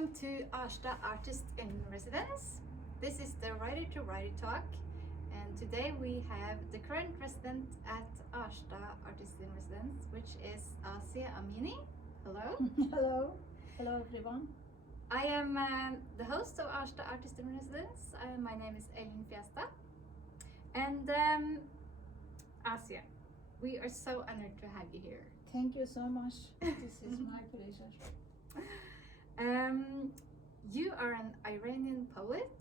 Welcome to Arstad Artist in Residence. This is the Writer to Writer talk, and today we have the current resident at Arstad Artist in Residence, which is Asieh Amini. Hello. Hello. Hello everyone. I am the host of Arstad Artist in Residence. My name is Ellen Fjestad. And Asieh, we are so honored to have you here. Thank you so much. This is my pleasure. You are an Iranian poet,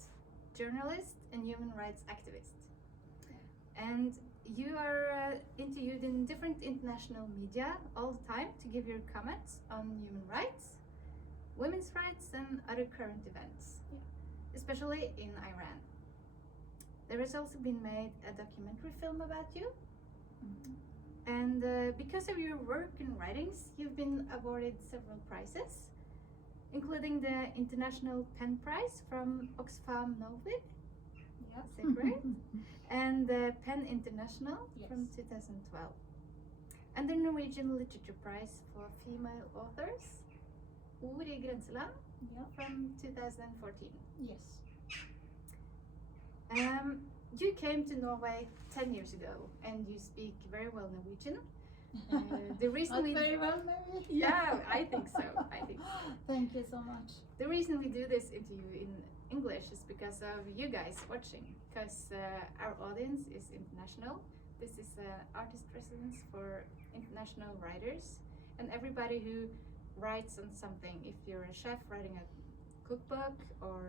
journalist, and human rights activist. And you are interviewed in different international media all the time to give your comments on human rights, women's rights, and other current events, especially in Iran. There has also been made a documentary film about you. And because of your work and writings, you've been awarded several prizes, including the International Pen Prize from Oxfam Novib, is that correct? And the Pen International from 2012. And the Norwegian Literature Prize for Female Authors, Ord I Grenseland, from 2014. Yes. You came to Norway 10 years ago, and you speak very well Norwegian. The reason we very well, maybe. Yeah, I think so. I think so. Thank you so much. The reason we do this interview in English is because of you guys watching, because our audience is international. This is an artist residence for international writers and everybody who writes on something. If you're a chef writing a cookbook or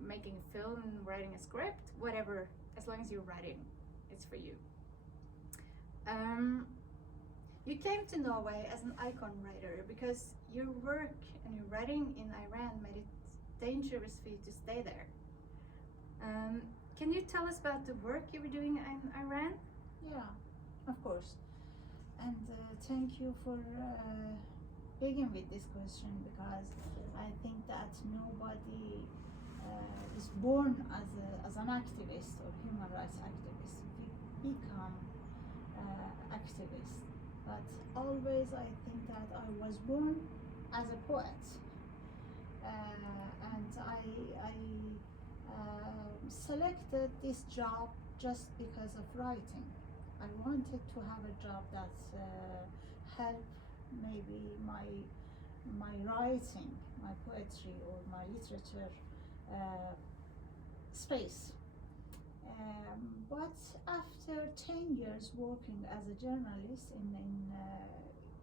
making a film, writing a script, whatever, as long as you're writing, it's for you. You came to Norway as an icon writer because your work and your writing in Iran made it dangerous for you to stay there. Can you tell us about the work you were doing in Iran? Yeah, of course. And thank you for beginning with this question, because I think that nobody is born as an activist or human rights activist. We become activist, but always I think that I was born as a poet, and I selected this job just because of writing. I wanted to have a job that help maybe my writing, my poetry or my literature space. But after 10 years working as a journalist in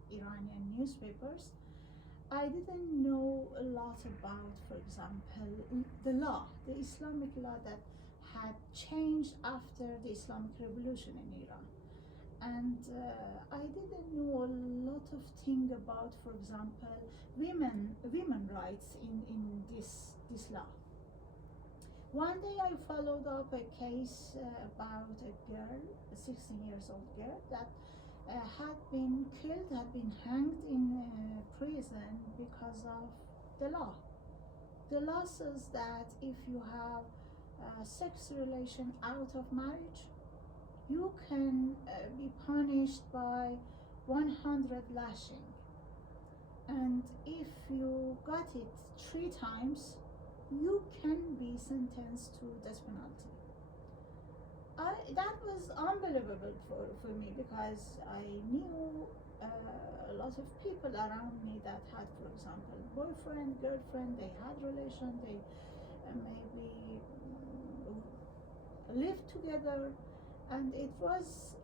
Iranian newspapers, I didn't know a lot about, for example, the law, the Islamic law that had changed after the Islamic Revolution in Iran. And I didn't know a lot of things about, for example, women rights in this law. One day I followed up a case about a girl, a 16 years old girl, that had been killed, had been hanged in prison because of the law. The law says that if you have a sex relation out of marriage, you can be punished by 100 lashing. And if you got it 3 times, you can be sentenced to death penalty. That was unbelievable for me, because I knew a lot of people around me that had, for example, boyfriend, girlfriend, they had relation, they maybe lived together, and it was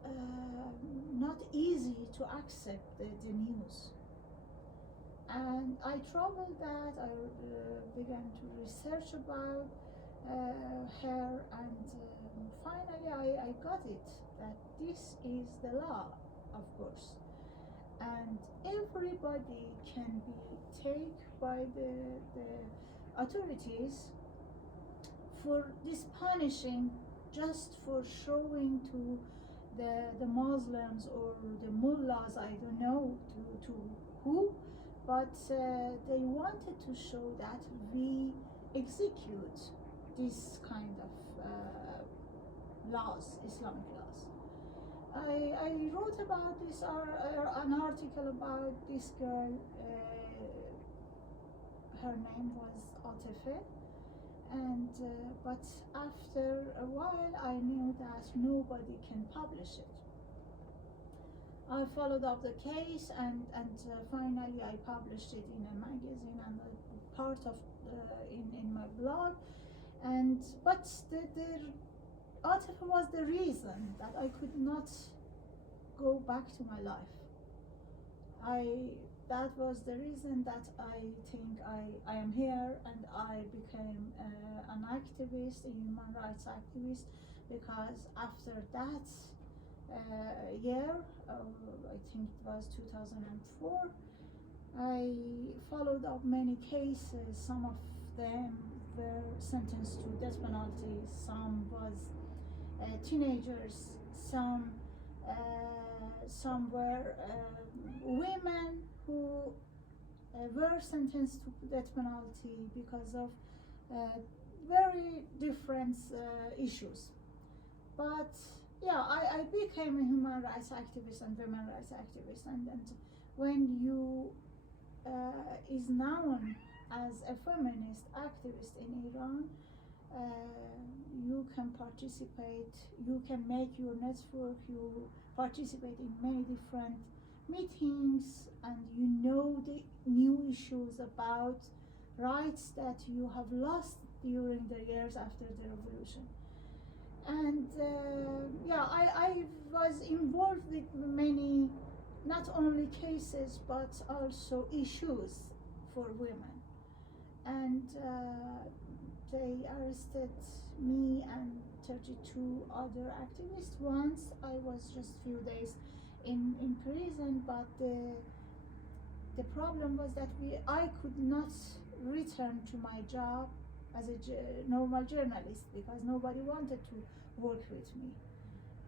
not easy to accept the news. And I traveled that, I began to research about her, and finally I got it, that this is the law, of course. And everybody can be taken by the authorities for this punishing, just for showing to the Muslims or the mullahs, I don't know to who, but they wanted to show that we execute this kind of laws, Islamic laws. I wrote about this, an article about this girl her name was Atife, and but after a while I knew that nobody can publish it. I followed up the case, and finally I published it in a magazine and a part of in my blog. And but the Atife was the reason that I could not go back to my life. That was the reason that I think I am here, and I became an activist, a human rights activist, because after that year, I think it was 2004, I followed up many cases. Some of them were sentenced to death penalty, some was teenagers, some were women who were sentenced to death penalty because of very different issues. But yeah, I became a human rights activist and women rights activist, and when you is known as a feminist activist in Iran, you can participate, you can make your network, you participate in many different meetings, and you know the new issues about rights that you have lost during the years after the revolution. And yeah, I was involved with many, not only cases, but also issues for women. And they arrested me and 32 other activists. Once I was just few days in prison, but the problem was that I could not return to my job as a normal journalist because nobody wanted to work with me.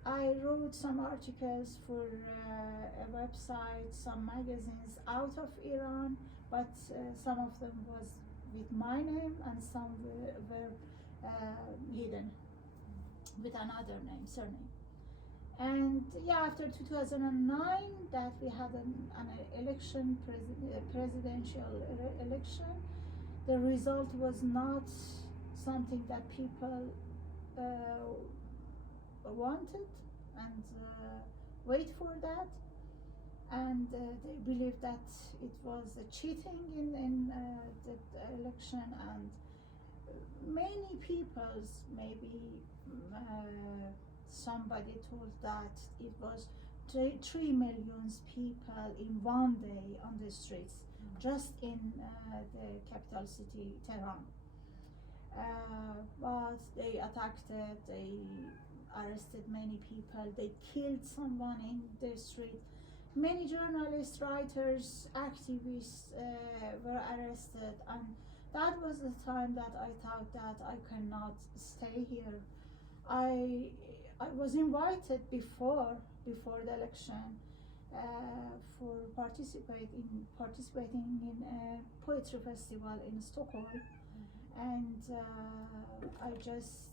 I wrote some articles for a website, some magazines out of Iran, but some of them was with my name and some were hidden with another name, surname. And yeah, after 2009, that we had an election, presidential election. The result was not something that people wanted and wait for that, and they believed that it was a cheating in the election, and many people's maybe somebody told that it was 3 million people in one day on the streets, just in the capital city, Tehran. But they attacked it, they arrested many people, they killed someone in the street. Many journalists, writers, activists were arrested, and that was the time that I thought that I cannot stay here. I was invited before the election for participating in a poetry festival in Stockholm, and I just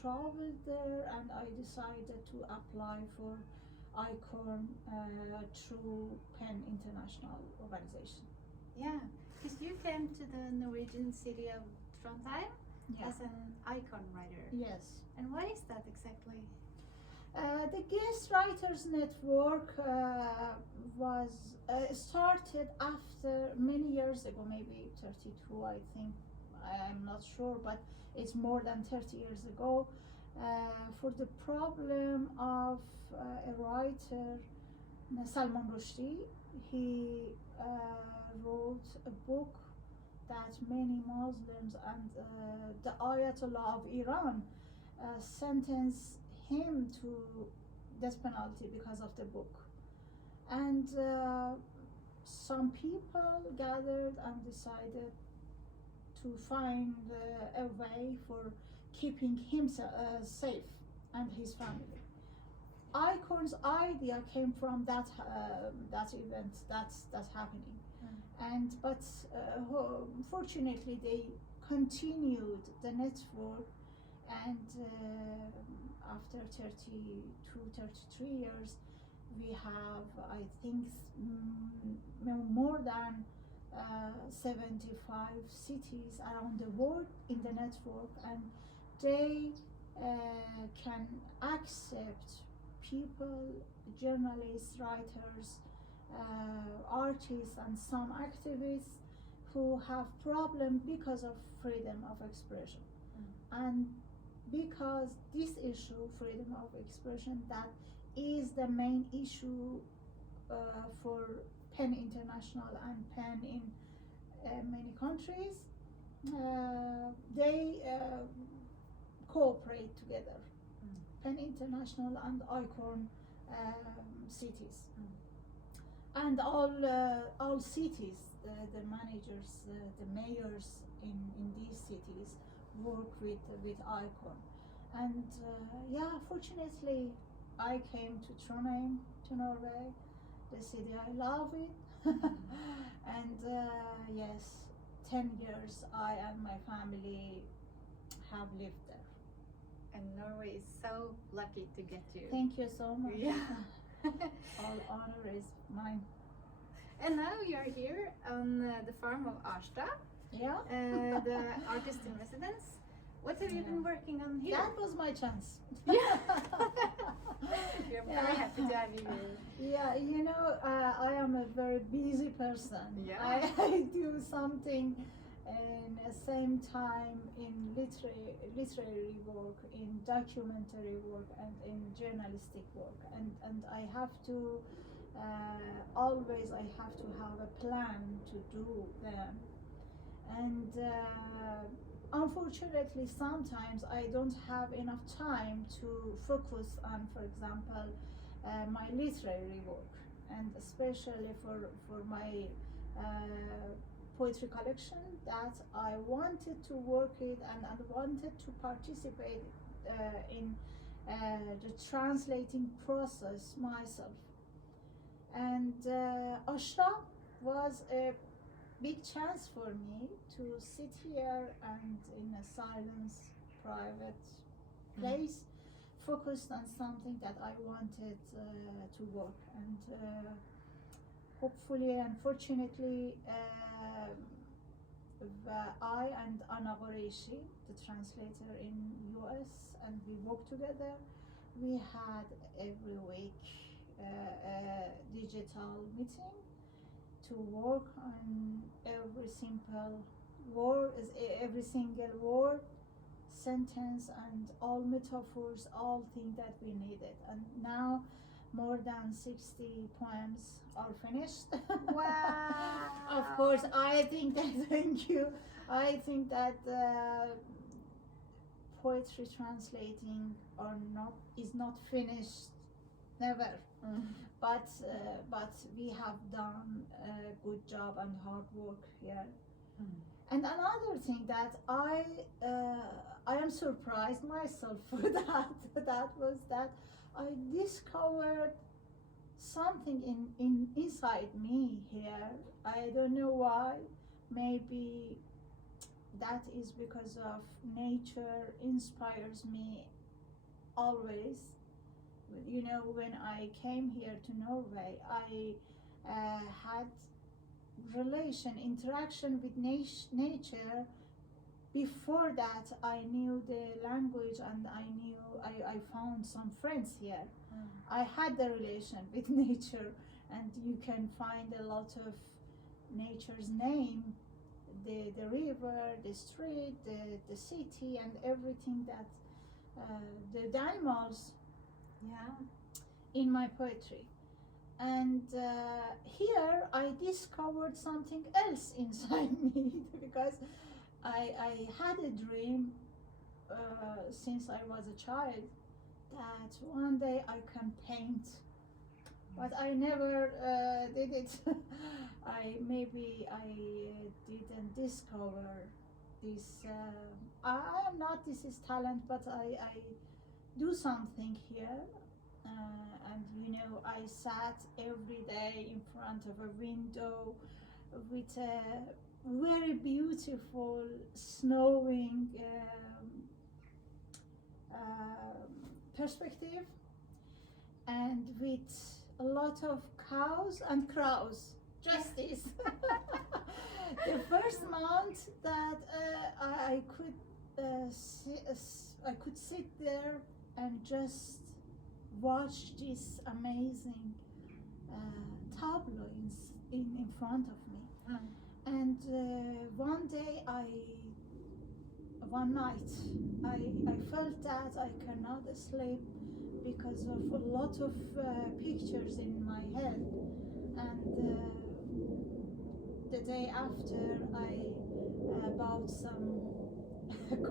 traveled there, and I decided to apply for ICORN through PEN International Organization. Yeah, because you came to the Norwegian city of Trondheim as an ICORN writer. Yes. And what is that exactly? The Guest Writers Network was started after many years ago, maybe 32, I think. I'm not sure, but it's more than 30 years ago, for the problem of a writer, Salman Rushdie. He wrote a book that many Muslims and the Ayatollah of Iran sentenced him to death penalty because of the book. And some people gathered and decided to find a way for keeping him safe and his family. ICORN's idea came from that event that's happening, but fortunately they continued the network, and after 33 years, we have, I think, more than 75 cities around the world in the network, and they can accept people, journalists, writers, artists, and some activists who have problem because of freedom of expression. And because this issue, freedom of expression, that is the main issue for PEN International and PEN in many countries, they cooperate together. PEN International and ICORN cities. And all cities, the managers, the mayors in these cities work with ICORN. And yeah, fortunately, I came to Trondheim, to Norway, the city I love it. And yes, 10 years I and my family have lived there. And Norway is so lucky to get you. Thank you so much. Yeah. All honor is mine. And now you're here on the farm of Arstad, Yeah. the artist in residence. What have you been working on here? That was my chance. Yeah. We're very happy to have you here. Yeah, you know, I am a very busy person. Yeah. I do something in the same time in literary work, in documentary work, and in journalistic work. And I have to, always I have to have a plan to do them. And unfortunately, sometimes I don't have enough time to focus on, for example, my literary work, and especially for my poetry collection that I wanted to work it and wanted to participate in the translating process myself. And Ashra was a big chance for me to sit here and in a silence, private place, focused on something that I wanted to work. And hopefully and fortunately, I and Anna Goreishi, the translator in US, and we work together. We had every week a digital meeting to work on every simple word, every single word, sentence, and all metaphors, all things that we needed. And now more than 60 poems are finished. Wow! Of course, I think that, thank you. I think that poetry translating or not is not finished, never. But we have done a good job and hard work here. And another thing that I am surprised myself for that was that I discovered something inside me here. I don't know why. Maybe that is because of nature inspires me always. You know, when I came here to Norway, I had interaction with nature. Before that, I knew the language, and I found some friends here. I had the relation with nature, and you can find a lot of nature's name, the river, the street, the city, and everything that the animals. Yeah. In my poetry. And here I discovered something else inside me because I had a dream since I was a child that one day I can paint, but I never did it. Maybe I didn't discover this. I am not this is talent, but I do something here, and you know, I sat every day in front of a window with a very beautiful snowing perspective, and with a lot of cows and crows. justice. The first month that I could I could sit there and just watch this amazing tableau in front of me. And one night, I felt that I cannot sleep because of a lot of pictures in my head. And the day after, I bought some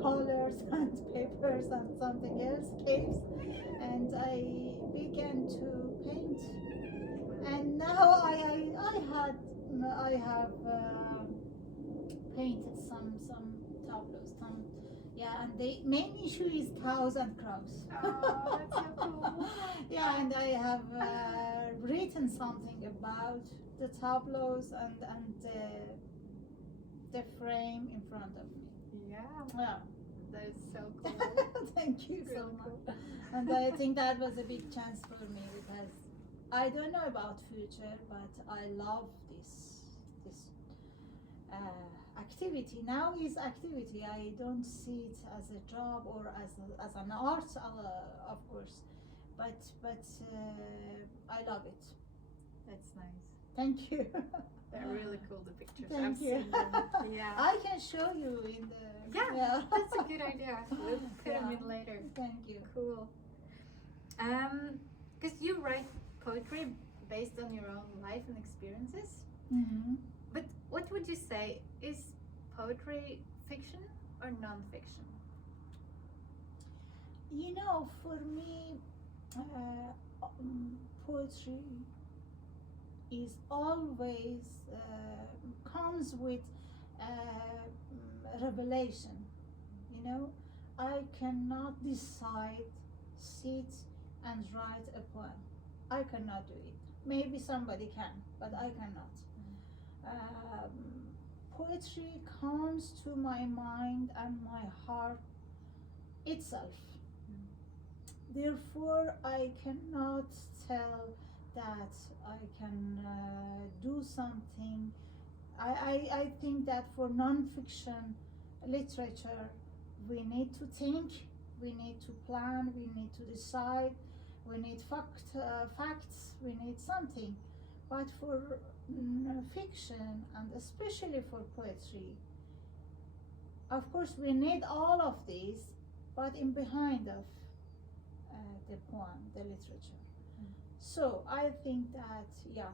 colors and papers and something else, cakes, and I began to paint. And now I have painted some tableaus, and the main issue is cows and crows. Oh, that's so cool. Yeah, and I have written something about the tableaus and the frame in front of me. Yeah, that is so cool. Thank you so Really much. cool. And I think that was a big chance for me because I don't know about future, but I love this activity. Now is activity. I don't see it as a job or as an art, of course, but I love it. That's nice. Thank you. They're really cool, the pictures. Thank I've you. seen them. Yeah. I can show you in the. Yeah, that's a good idea. We'll put them in later. Thank you. Cool. Because you write poetry based on your own life and experiences. Mm-hmm. But what would you say, is poetry fiction or non-fiction? You know, for me, poetry is always comes with revelation. You know, I cannot decide, sit and write a poem. I cannot do it. Maybe somebody can, but I cannot. Poetry comes to my mind and my heart itself. Therefore, I cannot tell that I can do something. I think that for non-fiction literature, we need to think, we need to plan, we need to decide, we need facts, we need something. But for fiction, and especially for poetry, of course we need all of these, but in behind of the poem, the literature. So I think that, yeah,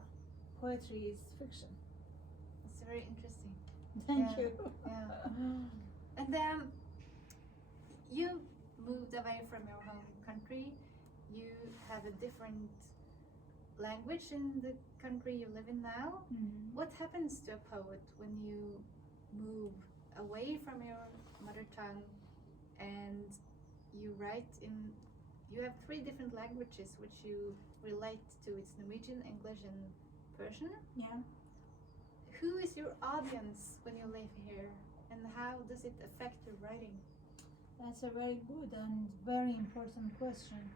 poetry is fiction. It's very interesting. Thank Yeah, you. yeah. And then you moved away from your home country. You have a different language in the country you live in now. Mhm. What happens to a poet when you move away from your mother tongue and you write in, you have 3 different languages which you relate to? It's Norwegian, English and Persian. Yeah. Who is your audience when you live here, and how does it affect your writing? That's a very good and very important question,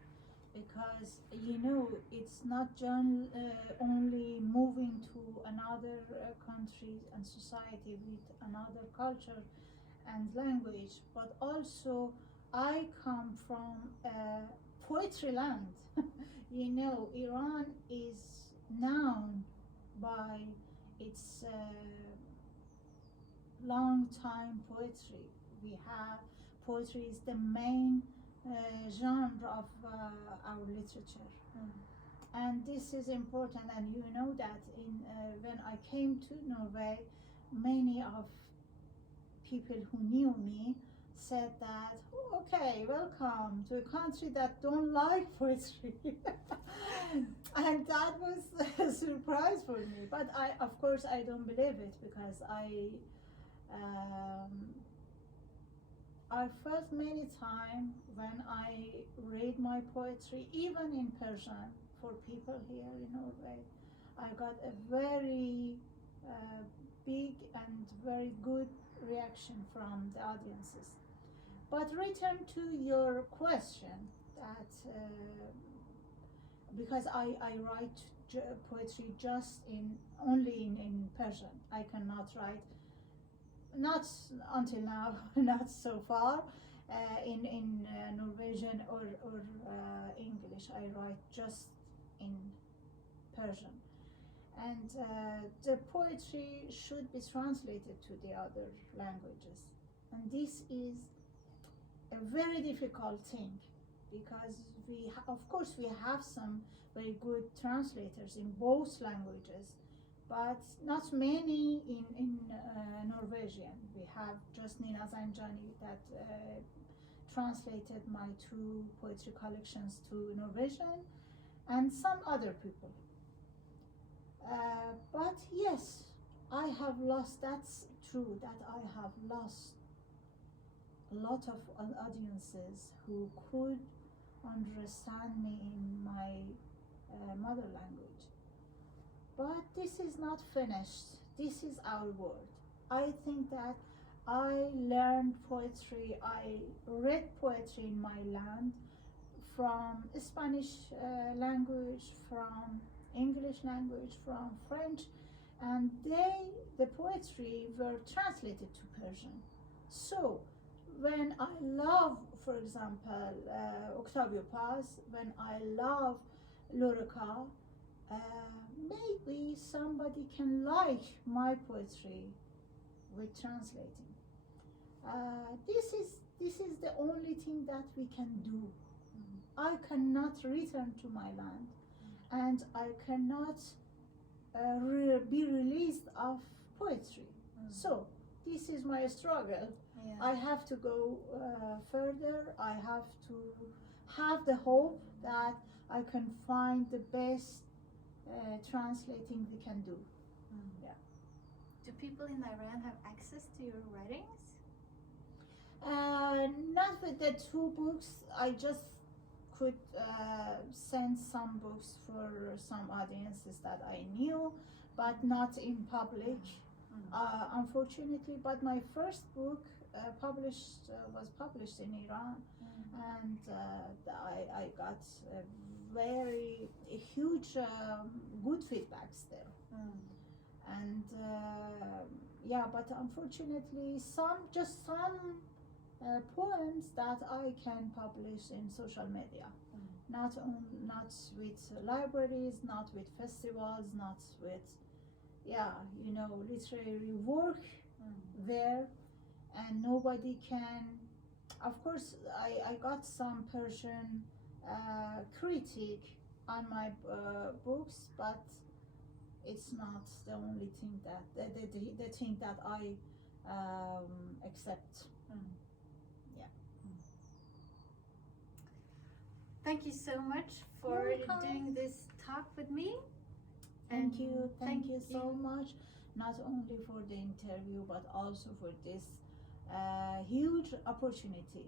because you know it's not only moving to another country and society with another culture and language, but also I come from poetry land. You know, Iran is known by its long time poetry. We have poetry is the main genre of our literature. And this is important, and you know that in when I came to Norway, many of people who knew me said that, oh, okay, welcome to a country that don't like poetry. And that was a surprise for me, but of course I don't believe it, because I felt many times when I read my poetry, even in Persian, for people here in Norway, I got a very big and very good reaction from the audiences. But return to your question, that because I write poetry just only in Persian. I cannot write, not until now, not so far, in Norwegian or English. I write just in Persian. And the poetry should be translated to the other languages. And this is a very difficult thing, because of course we have some very good translators in both languages, but not many in Norwegian. We have just Nina Zanjani that translated my 2 poetry collections to Norwegian, and some other people. But yes, I have lost, that's true, that I have lost a lot of audiences who could understand me in my mother language. But this is not finished. This is our world. I think that I learned poetry, I read poetry in my land from Spanish language, from English language, from French, and the poetry were translated to Persian. So when I love, for example, Octavio Paz, when I love Lorica, maybe somebody can like my poetry with translating. This is the only thing that we can do. I cannot return to my land, and I cannot be released of poetry. So this is my struggle. Yeah. I have to go further. I have to have the hope that I can find the best translating we can do. Yeah. Do people in Iran have access to your writings? Not with the 2 books. I just could send some books for some audiences that I knew, but not in public, unfortunately. But my first book was published in Iran, and I got very huge good feedbacks there. And yeah, but unfortunately some poems that I can publish in social media, not with libraries, not with festivals, not with literary work there, and nobody can. Of course, I got some Persian critique on my books, but it's not the only thing that the thing that I accept. Yeah. Thank you so much for doing this talk with me. Thank you so much, not only for the interview but also for this huge opportunity.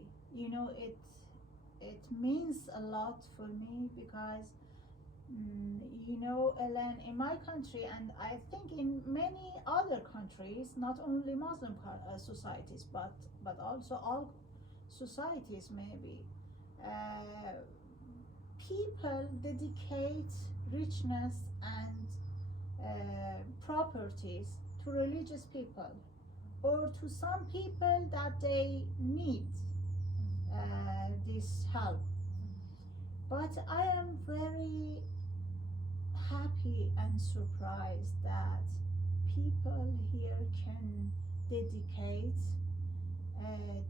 It means a lot for me, because Ellen, in my country, and I think in many other countries, not only Muslim societies but also all societies maybe, people dedicate richness and properties to religious people, or to some people that they need this help. But I am very happy and surprised that people here can dedicate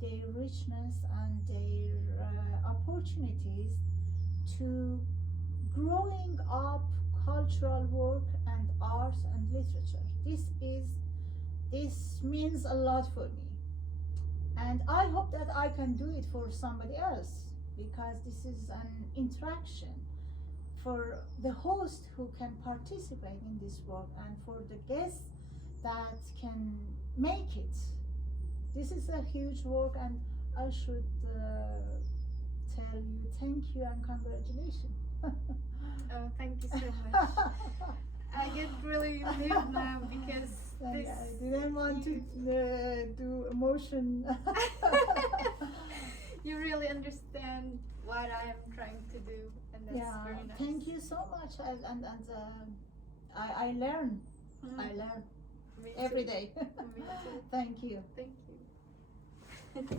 their richness and their opportunities to growing up cultural work and arts and literature. This means a lot for me, and I hope that I can do it for somebody else, because this is an interaction for the host who can participate in this work, and for the guests that can make it. This is a huge work, and I should tell you thank you and congratulations. Oh, thank you so much. I get really moved now, because this, I didn't want to do emotion. you really understand what I am trying to do, and That's Yeah, very nice. thank you so much. I learn. Mm. I learn Me every too. day. Me too. Thank you. Thank you.